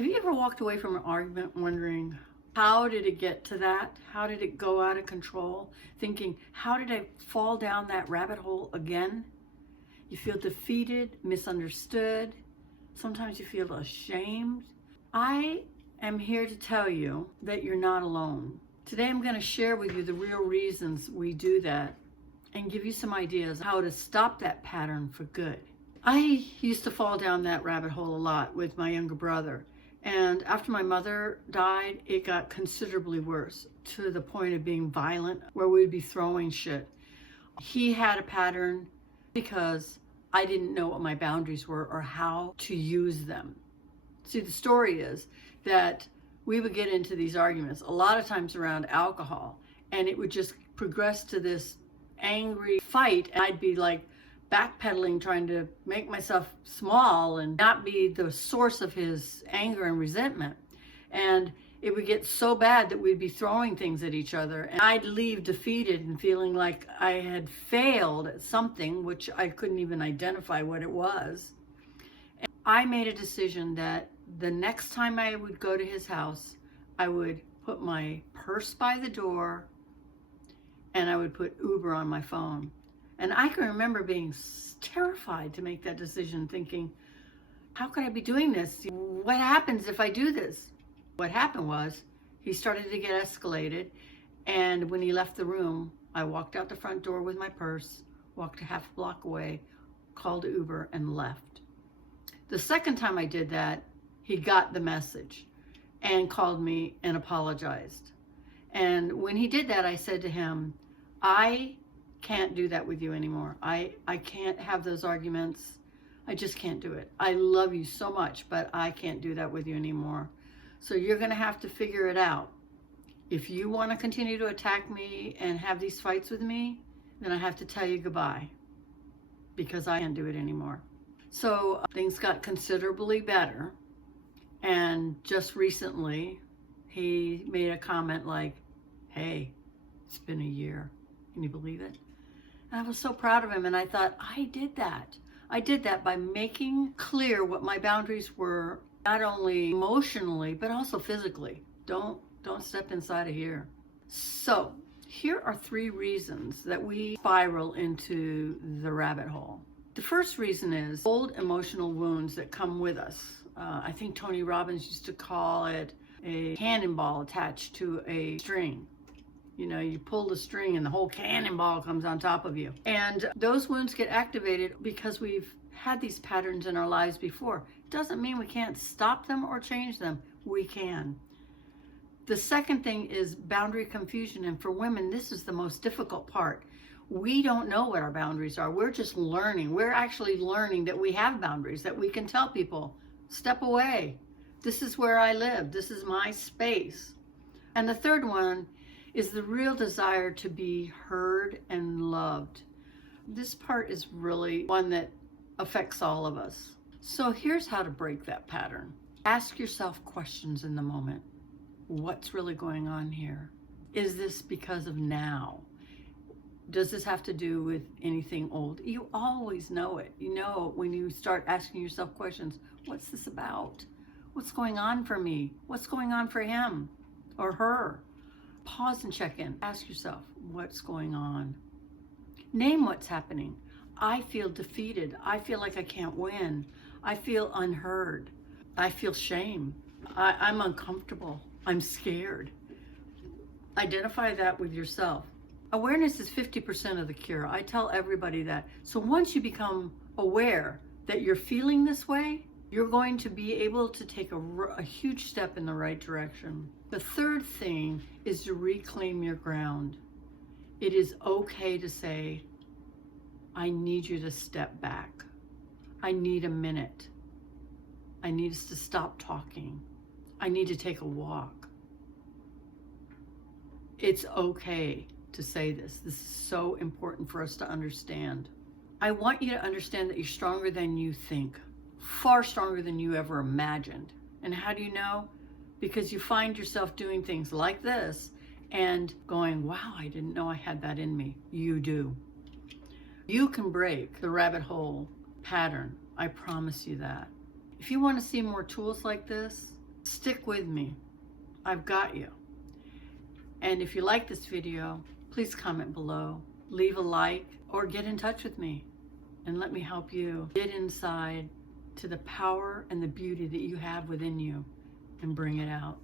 Have you ever walked away from an argument wondering, how did it get to that? How did it go out of control? Thinking, how did I fall down that rabbit hole again? You feel defeated, misunderstood. Sometimes you feel ashamed. I am here to tell you that you're not alone. Today I'm going to share with you the real reasons we do that and give you some ideas how to stop that pattern for good. I used to fall down that rabbit hole a lot with my younger brother. And after my mother died, it got considerably worse to the point of being violent, where we'd be throwing shit. He had a pattern because I didn't know what my boundaries were or how to use them. See, the story is that we would get into these arguments a lot of times around alcohol, and it would just progress to this angry fight, and I'd be like backpedaling, trying to make myself small and not be the source of his anger and resentment. And it would get so bad that we'd be throwing things at each other, and I'd leave defeated and feeling like I had failed at something, which I couldn't even identify what it was. And I made a decision that the next time I would go to his house, I would put my purse by the door and I would put Uber on my phone. And I can remember being terrified to make that decision, thinking, how could I be doing this? What happens if I do this? What happened was he started to get escalated. And when he left the room, I walked out the front door with my purse, walked a half block away, called Uber, and left. The second time I did that, he got the message and called me and apologized. And when he did that, I said to him, I can't do that with you anymore. I can't have those arguments. I just can't do it. I love you so much, but I can't do that with you anymore. So you're going to have to figure it out. If you want to continue to attack me and have these fights with me, then I have to tell you goodbye, because I can't do it anymore. So things got considerably better. And just recently, he made a comment like, hey, it's been a year. Can you believe it? And I was so proud of him, and I thought, I did that. I did that by making clear what my boundaries were, not only emotionally, but also physically. Don't step inside of here. So here are 3 reasons that we spiral into the rabbit hole. The first reason is old emotional wounds that come with us. I think Tony Robbins used to call it a cannonball attached to a string. You know, you pull the string and the whole cannonball comes on top of you. And those wounds get activated because we've had these patterns in our lives before. Doesn't mean we can't stop them or change them. We can. The second thing is boundary confusion. And for women, this is the most difficult part. We don't know what our boundaries are. We're just learning. We're actually learning that we have boundaries, that we can tell people, step away. This is where I live. This is my space. And the third one is the real desire to be heard and loved. This part is really one that affects all of us. So here's how to break that pattern. Ask yourself questions in the moment. What's really going on here? Is this because of now? Does this have to do with anything old? You always know it. You know when you start asking yourself questions, what's this about? What's going on for me? What's going on for him or her? Pause and check in. Ask yourself, what's going on? Name what's happening. I feel defeated. I feel like I can't win. I feel unheard. I feel shame. I'm uncomfortable. I'm scared. Identify that with yourself. Awareness is 50% of the cure. I tell everybody that. So once you become aware that you're feeling this way, you're going to be able to take a huge step in the right direction. The third thing is to reclaim your ground. It is okay to say, I need you to step back. I need a minute. I need us to stop talking. I need to take a walk. It's okay to say this. This is so important for us to understand. I want you to understand that you're stronger than you think. Far stronger than you ever imagined. And how do you know? Because you find yourself doing things like this and going, wow, I didn't know I had that in me. You do. You can break the rabbit hole pattern. I promise you that. If you want to see more tools like this, Stick with me. I've got you. And if you like this video, please comment below, leave a like, or get in touch with me and let me help you get inside to the power and the beauty that you have within you and bring it out.